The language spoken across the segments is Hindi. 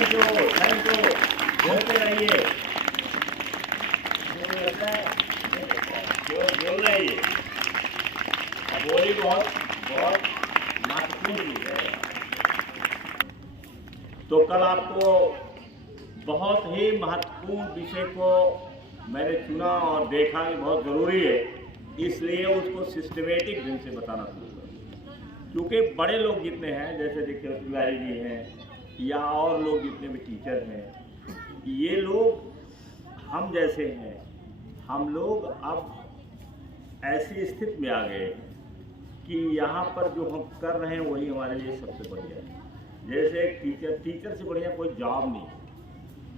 Thank you, thank you. बोलते रहिए, बोल रहिए। बोली बहुत बहुत महत्वपूर्ण चीज है। तो कल आपको बहुत ही महत्वपूर्ण विषय को मैंने चुना और देखा कि बहुत ज़रूरी है, इसलिए उसको सिस्टमेटिक ढंग से बताना शुरू करा। क्योंकि बड़े लोग जितने हैं, जैसे देखिए तिवारी जी हैं या और लोग जितने भी टीचर हैं, ये लोग हम जैसे हैं। हम लोग अब ऐसी स्थिति में आ गए कि यहाँ पर जो हम कर रहे हैं वही हमारे लिए सबसे बढ़िया है। जैसे टीचर से बढ़िया कोई जॉब नहीं।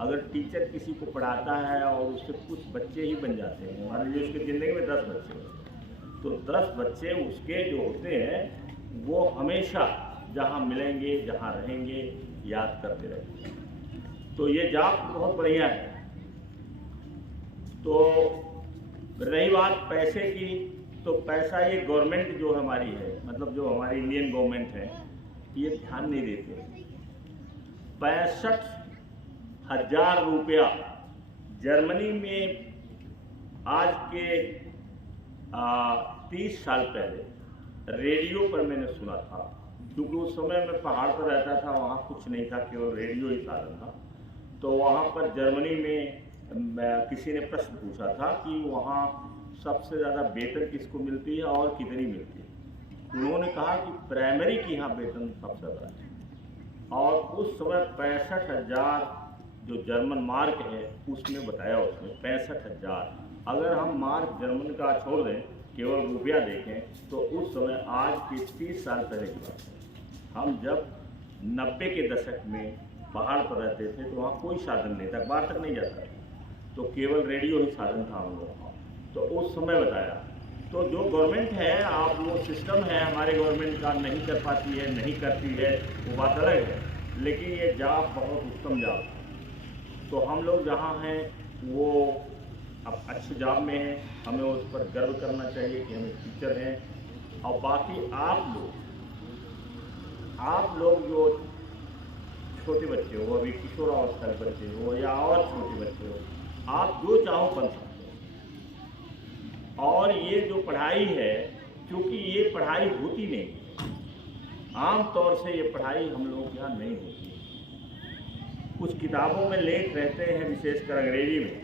अगर टीचर किसी को पढ़ाता है और उससे कुछ बच्चे ही बन जाते हैं, मान लीजिए उसकी ज़िंदगी में 10 बच्चे हैं, तो 10 बच्चे उसके जो होते हैं वो हमेशा जहाँ मिलेंगे, जहाँ रहेंगे, याद करते रहेंगे। तो ये जॉब बहुत बढ़िया है। तो रही बात पैसे की, तो पैसा ये गवर्नमेंट जो हमारी है, मतलब जो हमारी इंडियन गवर्नमेंट है, ये ध्यान नहीं देते। 65,000 रुपया जर्मनी में आज के 30 साल पहले रेडियो पर मैंने सुना था। क्योंकि उस समय मैं पहाड़ पर रहता था, वहाँ कुछ नहीं था, केवल रेडियो ही साधन था। तो वहाँ पर जर्मनी में किसी ने प्रश्न पूछा था कि वहाँ सबसे ज़्यादा वेतन किसको मिलती है और कितनी मिलती है। उन्होंने कहा कि प्राइमरी की यहाँ वेतन सबसे ज़्यादा है, और उस समय 65,000 जो जर्मन मार्क है उसमें बताया, उसमें 65,000। अगर हम मार्क जर्मन का छोड़ दें, केवल रुपया देखें, तो उस समय आज के 30 साल पहले की बात है, हम जब 90 के दशक में पहाड़ पर रहते थे तो वहाँ कोई साधन नहीं था, अखबार तक नहीं जाता था, तो केवल रेडियो ही साधन था हम लोगों का। तो उस समय बताया। तो जो गवर्नमेंट है, आप वो सिस्टम है हमारे गवर्नमेंट का, नहीं कर पाती है, नहीं करती है, वो बात अलग है, लेकिन ये जॉब बहुत उत्तम जॉब है। तो हम लोग जहाँ हैं वो अब अच्छे जॉब में हैं, हमें उस पर गर्व करना चाहिए कि हम टीचर हैं। और बाकी आप लोग जो छोटे बच्चे हो, अभी किशोरावस्था के बच्चे हो या और छोटे बच्चे हो, आप जो चाहो बन सकते हो। और ये जो पढ़ाई है, क्योंकि ये पढ़ाई होती नहीं, आम तौर से ये पढ़ाई हम लोगों के यहाँ नहीं होती। कुछ किताबों में लेख रहते हैं, विशेषकर अंग्रेजी में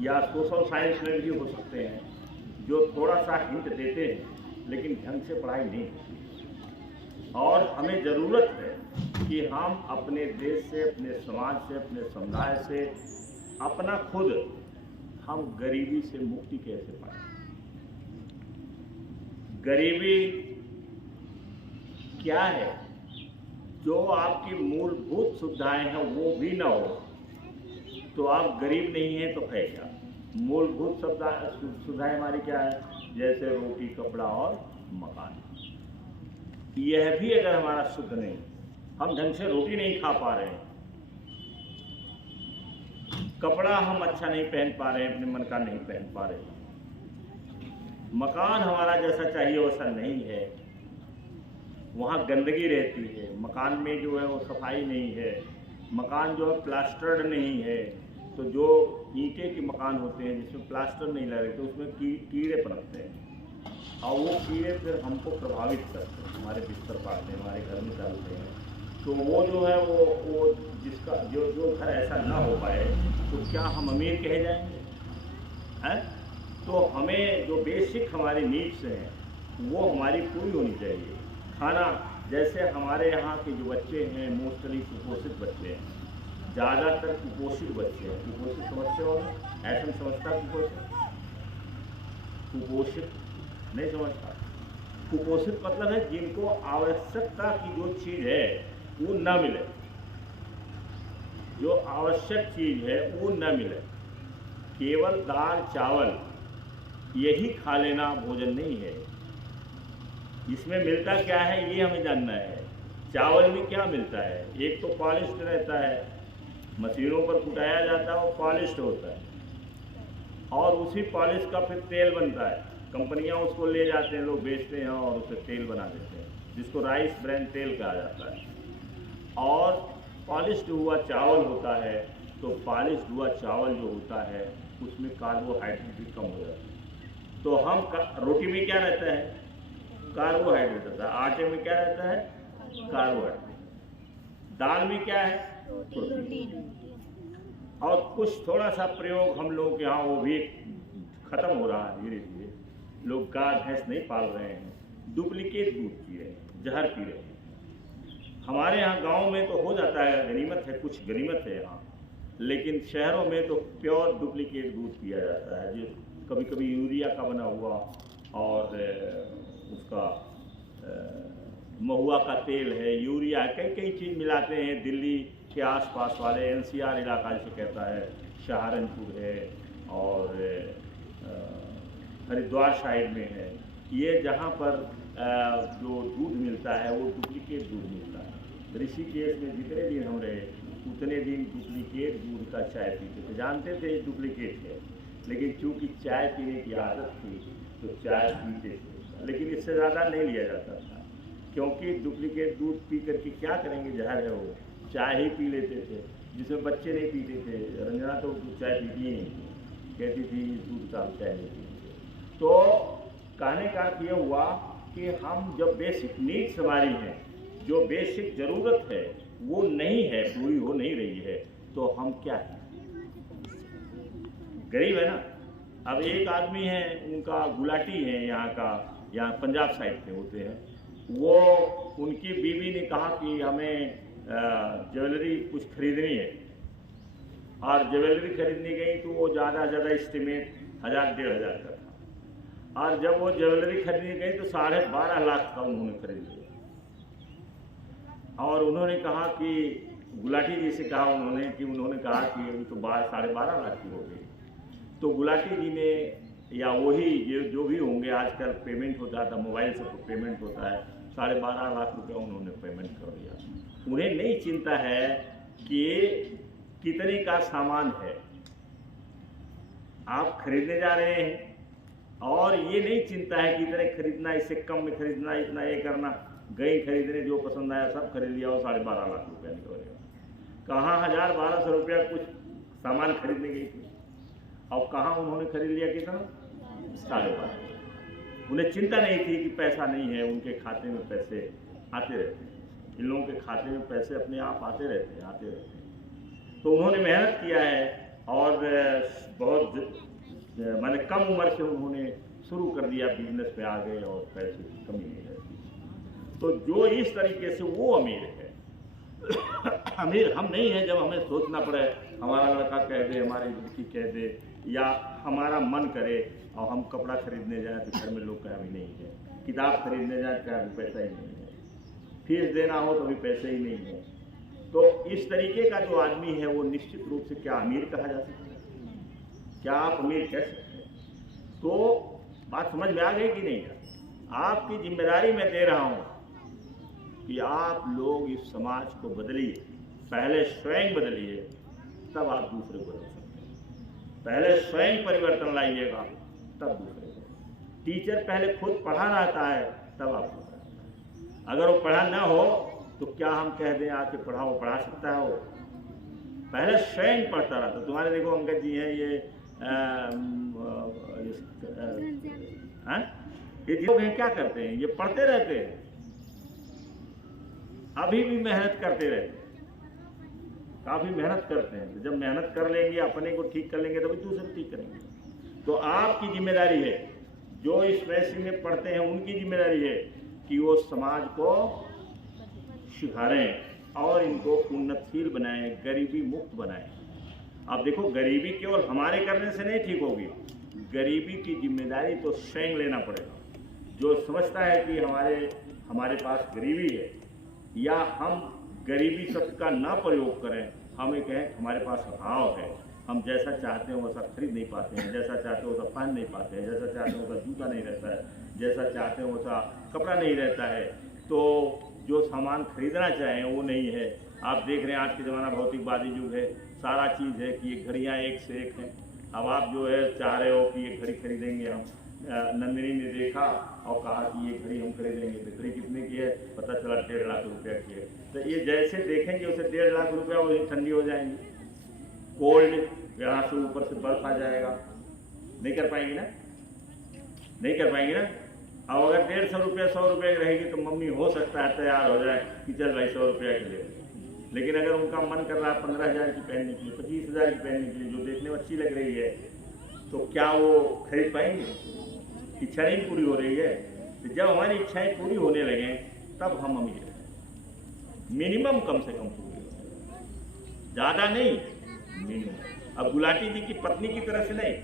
या सोशल साइंस में भी हो सकते हैं, जो थोड़ा सा हिंट देते हैं, लेकिन ढंग से पढ़ाई नहीं होती। और हमें ज़रूरत है कि हम अपने देश से, अपने समाज से, अपने समुदाय से, अपना खुद हम गरीबी से मुक्ति कैसे पाएं। गरीबी क्या है? जो आपकी मूलभूत सुविधाएं हैं वो भी ना हो तो आप गरीब नहीं हैं, तो है क्या? मूलभूत सुविधाएं हमारी क्या है? जैसे रोटी, कपड़ा और मकान। यह भी अगर हमारा शुद्ध नहीं, हम ढंग से रोटी नहीं खा पा रहे हैं, कपड़ा हम अच्छा नहीं पहन पा रहे हैं, अपने मन का नहीं पहन पा रहे हैं, मकान हमारा जैसा चाहिए वैसा नहीं है, वहाँ गंदगी रहती है, मकान में जो है वो सफाई नहीं है, मकान जो है प्लास्टर्ड नहीं है। तो जो ईंटे के मकान होते हैं जिसमें प्लास्टर नहीं लगे, तो उसमें कीड़े पनपते हैं, और वो कीड़े फिर हमको प्रभावित करते हैं, हमारे बिस्तर पाते हैं, हमारे घर में डालते हैं। तो वो जो है वो जिसका जो घर ऐसा ना हो पाए, तो क्या हम अमीर कहे जाएंगे? हैं? तो हमें जो बेसिक हमारी नीड्स हैं वो हमारी पूरी होनी चाहिए। खाना, जैसे हमारे यहाँ के जो बच्चे हैं मोस्टली कुपोषित बच्चे हैं, ज़्यादातर कुपोषित बच्चे हैं। कुपोषित समझते हो? ऐसा समझता कुपोषित नहीं समझता। कुपोषित मतलब है जिनको आवश्यकता की जो चीज़ है वो न मिले, जो आवश्यक चीज़ है वो न मिले। केवल दाल चावल यही खा लेना भोजन नहीं है। इसमें मिलता क्या है ये हमें जानना है। चावल में क्या मिलता है? एक तो पॉलिश्ड रहता है, मशीनों पर कुटाया जाता है, वो पॉलिश्ड होता है, और उसी पॉलिश का फिर तेल बनता है। कंपनियां उसको ले जाते हैं, लोग बेचते हैं और उसे तेल बना देते हैं, जिसको राइस ब्रांड तेल कहा जाता है। और पॉलिश्ड हुआ चावल होता है, तो पॉलिश्ड हुआ चावल जो होता है उसमें कार्बोहाइड्रेट भी कम हो जाता है। तो हम रोटी में क्या रहता है? कार्बोहाइड्रेट रहता है। आटे में क्या रहता है? कार्बोहाइड्रेट। दाल में क्या है? प्रोटीन। और कुछ थोड़ा सा प्रयोग हम लोग के यहाँ वो भी खत्म हो रहा है धीरे धीरे। लोग गाय भैंस नहीं पाल रहे हैं, डुप्लीकेट दूध पी रहे हैं, जहर पी रहे हैं। हमारे यहाँ गांव में तो हो जाता है, गनीमत है, कुछ गनीमत है यहाँ, लेकिन शहरों में तो प्योर डुप्लीकेट दूध पिया जाता है, जो कभी कभी यूरिया का बना हुआ और उसका महुआ का तेल है, यूरिया है, कई कई चीज़ मिलाते हैं। दिल्ली के आसपास वाले NCR इलाका जिसे कहता है, सहारनपुर है और हरिद्वार साइड में है, ये जहाँ पर जो दूध मिलता है वो डुप्लीकेट दूध मिलता है। ऋषिकेश में जितने दिन हम रहे उतने दिन डुप्लीकेट दूध का चाय पीते थे, जानते थे डुप्लीकेट है, लेकिन चूँकि चाय पीने की आदत थी तो चाय पीते थे, लेकिन इससे ज़्यादा नहीं लिया जाता था, क्योंकि डुप्लीकेट दूध पी करके क्या करेंगे, जहर है वो, चाय ही पी लेते थे। जिसमें बच्चे नहीं पीते थे, रंजना तो चाय पीती ही नहीं थी, कहती थी दूध का चाय नहीं पीते। तो कहने का ये हुआ कि हम जब बेसिक नीड्स हमारी हैं, जो बेसिक ज़रूरत है वो नहीं है, पूरी हो नहीं रही है, तो हम क्या हैं? गरीब है ना। अब एक आदमी है, उनका गुलाटी है यहाँ का, यहाँ पंजाब साइड के होते हैं, वो उनकी बीवी ने कहा कि हमें ज्वेलरी कुछ खरीदनी है, और ज्वेलरी खरीदने गई तो वो ज़्यादा एस्टिमेट 1000-1500 का था, और जब वो ज्वेलरी खरीदने गई तो 12.5 लाख का उन्होंने खरीद लिया। और उन्होंने कहा कि गुलाटी जी से कहा उन्होंने कहा कि अभी तो 12.5 लाख की हो गई। तो गुलाटी जी ने, या वही जो भी होंगे, आजकल पेमेंट होता था, मोबाइल से पेमेंट होता है, 12.5 लाख रुपया उन्होंने पेमेंट कर दिया। उन्हें नहीं चिंता है कि कितने का सामान है आप खरीदने जा रहे हैं, और ये नहीं चिंता है कि इतने खरीदना, इससे कम में खरीदना, इतना ये करना। गई खरीदने, जो पसंद आया सब खरीद लिया, और 12.5 लाख रुपया निकलेगा। कहाँ 1000-1200 रुपया कुछ सामान खरीदने गई थी, और कहाँ उन्होंने खरीद लिया कितना? 12.5। उन्हें चिंता नहीं थी कि पैसा नहीं है, उनके खाते में पैसे आते रहते हैं। इन लोगों के खाते में पैसे अपने आप आते रहते हैं। तो उन्होंने मेहनत किया है, और बहुत मैंने कम उम्र से उन्होंने शुरू कर दिया, बिजनेस में आ गए, और पैसे की कमी नहीं रहती। तो जो इस तरीके से वो अमीर है। अमीर हम नहीं हैं जब हमें सोचना पड़े, हमारा लड़का कह दे, हमारी लड़की कह दे, या हमारा मन करे और हम कपड़ा खरीदने जाएं तो घर में लोग कहें अभी नहीं है, किताब खरीदने जाएं तो अभी पैसा ही नहीं है, फीस देना हो तो अभी पैसे ही नहीं है। तो इस तरीके का जो आदमी है वो निश्चित रूप से क्या अमीर कहा जा सकता है? क्या आप अमीर कह सकते हैं? तो बात समझ में आ गई कि नहीं? आपकी जिम्मेदारी मैं दे रहा हूँ कि आप लोग इस समाज को बदलिए, पहले स्वयं बदलिए, तब आप दूसरे को बदल सकते हैं। पहले स्वयं परिवर्तन लाइएगा, तब दूसरे को। टीचर पहले खुद पढ़ा रहता है, तब आप दूसरा। अगर वो पढ़ा ना हो तो क्या हम कह दें आके पढ़ाओ, पढ़ा सकता है वो? पहले स्वयं पढ़ता रहा। तो तुम्हारे देखो अंकल जी हैं, ये लोग हैं, क्या करते हैं? ये पढ़ते रहते हैं, अभी भी मेहनत करते रहते हैं, काफ़ी मेहनत करते हैं। तो जब मेहनत कर लेंगे, अपने को ठीक कर लेंगे, तभी दूसरे ठीक करेंगे। तो आपकी जिम्मेदारी है, जो इस वैसी में पढ़ते हैं उनकी जिम्मेदारी है कि वो समाज को सुधारें और इनको उन्नतशील बनाएं, गरीबी मुक्त बनाएं। अब देखो, गरीबी केवल हमारे करने से नहीं ठीक होगी, गरीबी की जिम्मेदारी तो स्वयं लेना पड़ेगा। जो समझता है कि हमारे पास गरीबी है, या हम गरीबी शब्द का ना प्रयोग करें, हमें कहें हमारे पास अभाव है, हम जैसा चाहते हैं वैसा खरीद नहीं पाते हैं, जैसा चाहते हैं वैसा पहन नहीं पाते हैं, जैसा चाहते हैं वैसा जूता नहीं रहता है, जैसा चाहते हैं वैसा कपड़ा नहीं रहता है, तो जो सामान खरीदना चाहें वो नहीं है। आप देख रहे हैं आज के ज़माना भौतिकवादी युग है, सारा चीज़ है कि ये घड़ियाँ एक से एक हैं। अब आप जो है चाह रहे हो कि ये घड़ी खरीदेंगे हम। नंदिनी ने देखा और कहा कि ये घड़ी हम खरीदेंगे, तो घड़ी कितने की है, पता चला 1.5 लाख रुपया की है। तो ये जैसे देखेंगे उसे 1.5 लाख रुपया वही ठंडी हो जाएंगी, कोल्ड, यहाँ से ऊपर से बर्फ आ जाएगा, नहीं कर पाएंगी ना, नहीं कर पाएंगी ना। और अगर 150 रुपया 100 रुपये की रहेगी तो मम्मी हो सकता है तैयार हो जाए कि चल भाई 100 रुपया की ले। लेकिन अगर उनका मन कर रहा है 15,000 की पहनने के लिए, 25,000 की पहनने के लिए, जो देखने में अच्छी लग रही है, तो क्या वो खरीद पाएंगे? इच्छा नहीं पूरी हो रही है। तो जब हमारी इच्छाएं पूरी होने लगे तब हम अमीर हैं। मिनिमम कम से कम पूरी हो, ज़्यादा नहीं, मिनिमम। अब गुलाटी जी की पत्नी की तरह से नहीं।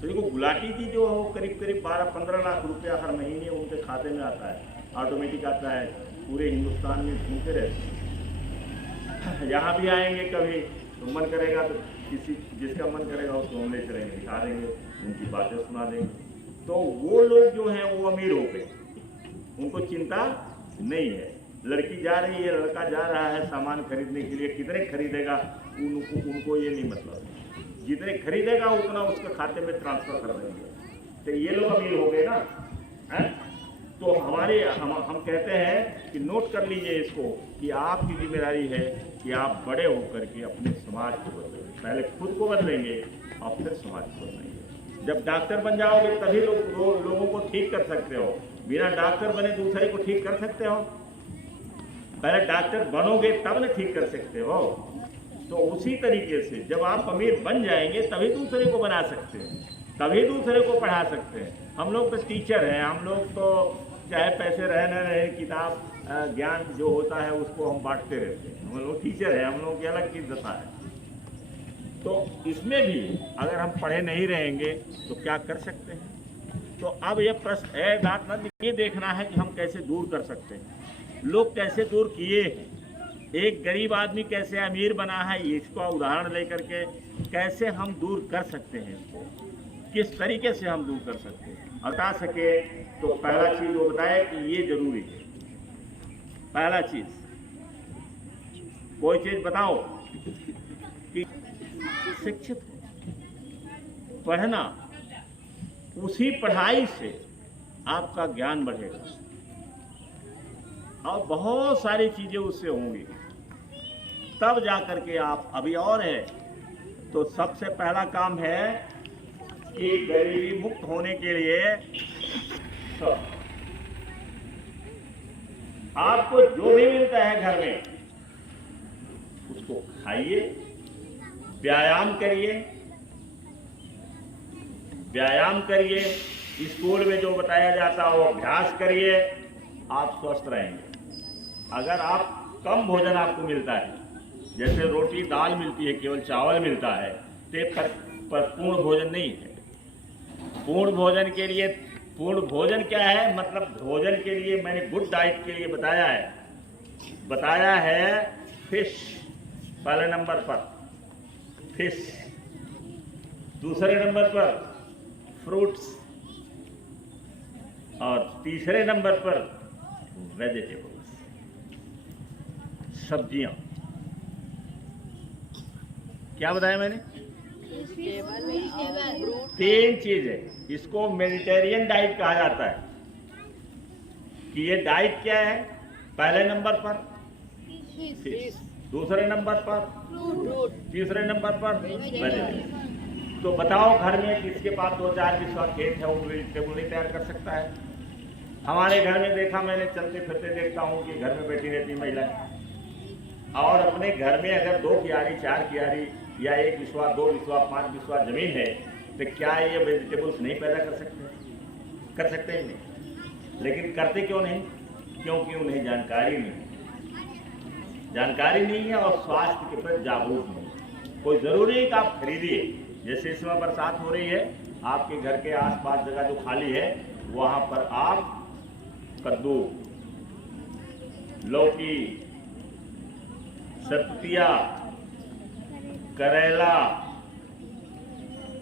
तो देखो गुलाटी जी जो है वो करीब 12-15 लाख रुपया हर महीने उनके खाते में आता है, ऑटोमेटिक आता है, पूरे हिंदुस्तान में घूमते रहते हैं। यहाँ भी आएंगे कभी तो मन करेगा तो किसी जिसका मन करेगा उसको हम ले चलेंगे, दिखा देंगे, उनकी बातें सुना देंगे। तो वो लोग जो हैं वो अमीर हो गए, उनको चिंता नहीं है। लड़की जा रही है, लड़का जा रहा है सामान खरीदने के लिए, कितने खरीदेगा उनको ये नहीं मतलब, जितने खरीदेगा उतना उसके खाते में ट्रांसफर कर देंगे। तो ये लोग अमीर हो गए ना, है? तो हम कहते हैं कि नोट कर लीजिए इसको कि आपकी जिम्मेदारी है कि आप बड़े होकर के अपने समाज को बदलेंगे। पहले खुद को बदलेंगे और फिर समाज को बदलेंगे। जब डॉक्टर बन जाओगे तभी लोगों को ठीक कर सकते हो। बिना डॉक्टर बने दूसरे को ठीक कर सकते हो? पहले डॉक्टर बनोगे तब ना ठीक कर सकते हो। तो उसी तरीके से जब आप अमीर बन जाएंगे तभी दूसरे को बना सकते हैं, तभी दूसरे को पढ़ा सकते हैं। हम लोग तो टीचर हैं, हम लोग तो चाहे पैसे रहे न रहे, किताब ज्ञान जो होता है उसको हम बांटते रहते हैं। हम लोग टीचर हैं, हम लोगों की अलग चीज़ दशा है। तो इसमें भी अगर हम पढ़े नहीं रहेंगे तो क्या कर सकते हैं? तो अब ये प्रश्न है, बात ना ये देखना है कि हम कैसे दूर कर सकते हैं। लोग कैसे दूर किए हैं, एक गरीब आदमी कैसे अमीर बना है, इसका उदाहरण लेकर के कैसे हम दूर कर सकते हैं, इसको किस तरीके से हम दूर कर सकते हैं बता सके। तो पहला चीज़ वो बताया कि ये जरूरी है। पहला चीज़ कोई चीज़ बताओ कि शिक्षित पढ़ना, उसी पढ़ाई से आपका ज्ञान बढ़ेगा और बहुत सारी चीज़ें उससे होंगी, तब जा कर के आप। अभी और है तो सबसे पहला काम है कि गरीबी मुक्त होने के लिए आपको जो भी मिलता है घर में उसको खाइए, व्यायाम करिए, स्कूल में जो बताया जाता है वो अभ्यास करिए, आप स्वस्थ रहेंगे। अगर आप कम भोजन आपको मिलता है, जैसे रोटी दाल मिलती है, केवल चावल मिलता है, तो पर पूर्ण भोजन नहीं है। पूर्ण भोजन क्या है? मतलब भोजन के लिए मैंने गुड डाइट के लिए बताया है फिश, पहले नंबर पर फिश, दूसरे नंबर पर फ्रूट्स और तीसरे नंबर पर वेजिटेबल्स, सब्जियां। क्या बताया मैंने? 3 चीज है। इसको मेडिटेरियन डाइट कहा जाता है। कि ये डाइट क्या है? पहले नंबर पर फिश, दूसरे नंबर पर फ्रूट, तीसरे नंबर पर वेजिटेबल। तो बताओ घर में किसके पास 2-4 बिस्वा खेत है, वो वेजिटेबल नहीं तैयार कर सकता है? हमारे घर में देखा मैंने, चलते फिरते देखता हूँ कि घर में बैठी रहती महिला, और अपने घर में अगर 2 क्यारी 4 क्यारी या 1 बिस्वा 2 बिस्वा 5 बिस्वा जमीन है, तो क्या ये वेजिटेबल्स नहीं पैदा कर सकते? कर सकते हैं नहीं। लेकिन करते क्यों नहीं? क्योंकि उन्हें जानकारी नहीं है और स्वास्थ्य के प्रति जागरूक नहीं। कोई ज़रूरी है कि आप खरीदिए। जैसे इस समय बरसात हो रही है, आपके घर के आसपास जगह जो खाली है वहाँ पर आप कद्दू, लौकी, सरपुतिया, करेला,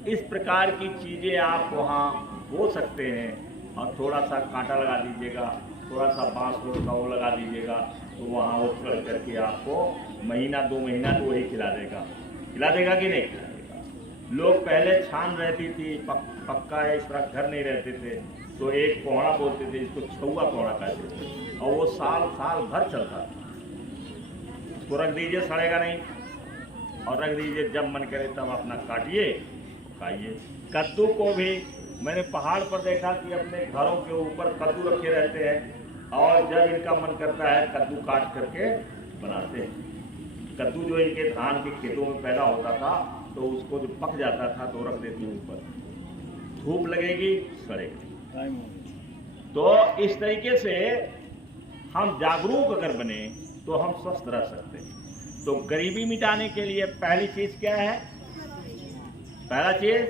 इस प्रकार की चीज़ें आप वहाँ बो सकते हैं। और थोड़ा सा कांटा लगा दीजिएगा, थोड़ा सा बांस का वो लगा दीजिएगा, तो वहाँ वो चढ़ करके आपको महीना 2 महीना तो वही खिला देगा कि नहीं खिला देगा। लोग पहले छान रहती थी, पक्का इस तरह घर नहीं रहते थे, तो एक कोहड़ा बोलते थे, इसको छुआ कोहड़ा कहते थे, और वो साल साल भर चलता था। उसको रख दीजिए, सड़ेगा नहीं, और रख दीजिए, जब मन करे तब अपना काटिए खाइए। कद्दू को भी मैंने पहाड़ पर देखा कि अपने घरों के ऊपर कद्दू रखे रहते हैं, और जब इनका मन करता है कद्दू काट करके बनाते हैं। कद्दू जो इनके धान के खेतों में पैदा होता था, तो उसको जो पक जाता था तो रख देते हैं ऊपर, धूप लगेगी सड़ेगा। तो इस तरीके से हम जागरूक अगर बने तो हम स्वस्थ रह सकते हैं। तो गरीबी मिटाने के लिए पहली चीज क्या है? पहला चीज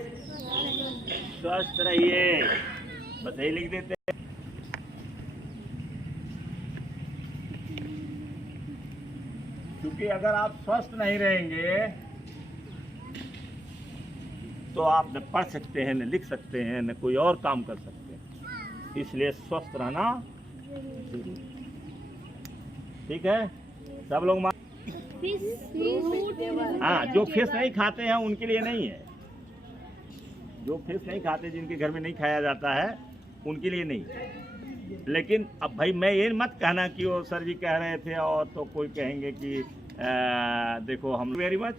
स्वस्थ रहिए, बस यही लिख देते हैं। क्योंकि अगर आप स्वस्थ नहीं रहेंगे तो आप न पढ़ सकते हैं, न लिख सकते हैं, न कोई और काम कर सकते हैं। इसलिए स्वस्थ रहना जरूरी। ठीक है, सब लोग हाँ, जो फिश नहीं खाते हैं उनके लिए नहीं है, जो फिश नहीं खाते, जिनके घर में नहीं खाया जाता है, उनके लिए नहीं। लेकिन अब भाई मैं ये मत कहना कि वो सर जी कह रहे थे और तो कोई कहेंगे कि देखो हम वेरी मच